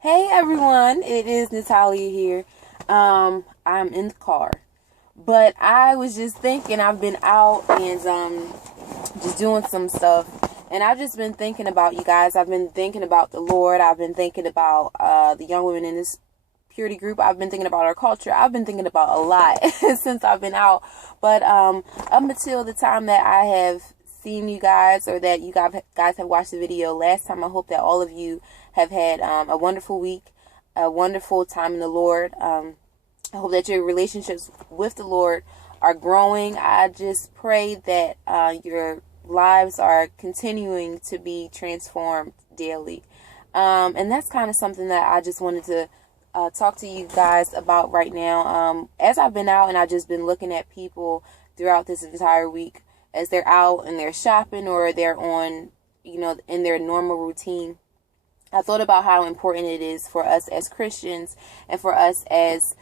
Hey everyone, it is Natalia here. I'm in the car, but I was just thinking. I've been out and just doing some stuff, and I've just been thinking about you guys. I've been thinking about the Lord. I've been thinking about the young women in this purity group. I've been thinking about our culture. I've been thinking about a lot since I've been out. But up until the time that I have seen you guys, or that you guys have watched the video last time, I hope that all of you have had a wonderful week, a wonderful time in the Lord. I hope that your relationships with the Lord are growing. I just pray that your lives are continuing to be transformed daily. And that's kind of something that I just wanted to talk to you guys about right now. As I've been out and I've just been looking at people throughout this entire week, as they're out and they're shopping or they're on, in their normal routine, I thought about how important it is for us as Christians and for us as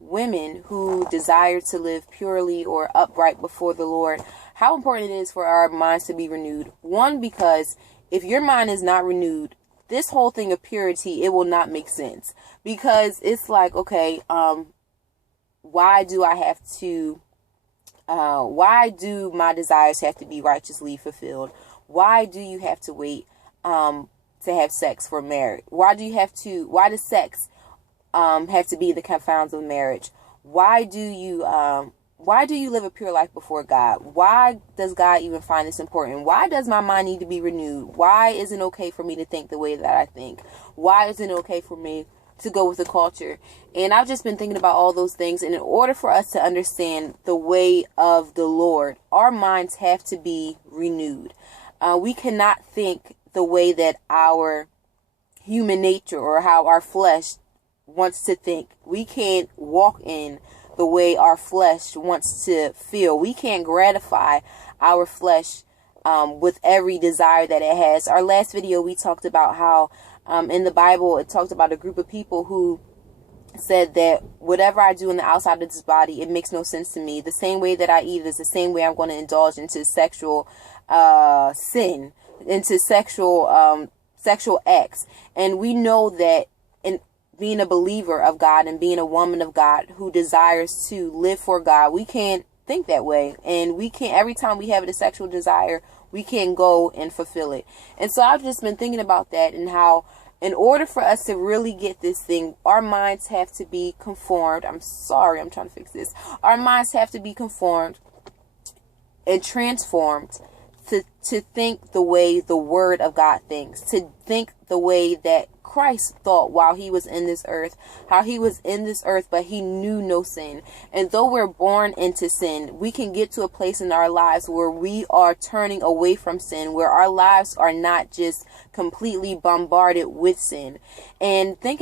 women who desire to live purely or upright before the Lord, how important it is for our minds to be renewed. One, because if your mind is not renewed, this whole thing of purity, it will not make sense. Because it's like, okay, why do my desires have to be righteously fulfilled? Why do you have to wait to have sex for marriage? Why does sex have to be in the confounds of marriage? Why do you live a pure life before God? Why does God even find this important? Why does my mind need to be renewed? Why isn't it okay for me to think the way that I think? Why isn't it okay for me to go with the culture? And I've just been thinking about all those things. And in order for us to understand the way of the Lord, our minds have to be renewed. We cannot think the way that our human nature or how our flesh wants to think. We can't walk in the way our flesh wants to feel. We can't gratify our flesh with every desire that it has. Our last video, we talked about how in the Bible, it talked about a group of people who said that whatever I do in the outside of this body, it makes no sense to me. The same way that I eat is the same way I'm going to indulge into sexual sin, into sexual acts. And we know that in being a believer of God and being a woman of God who desires to live for God, we can't think that way. And we can't, every time we have a sexual desire, we can't go and fulfill it. And so I've just been thinking about that, and how in order for us to really get this thing, our minds have to be conformed. I'm trying to fix this. Our minds have to be conformed and transformed to think the way the Word of God thinks, to think the way that Christ thought while he was in this earth, how he was in this earth, but he knew no sin. And though we're born into sin, we can get to a place in our lives where we are turning away from sin, where our lives are not just completely bombarded with sin. And thinking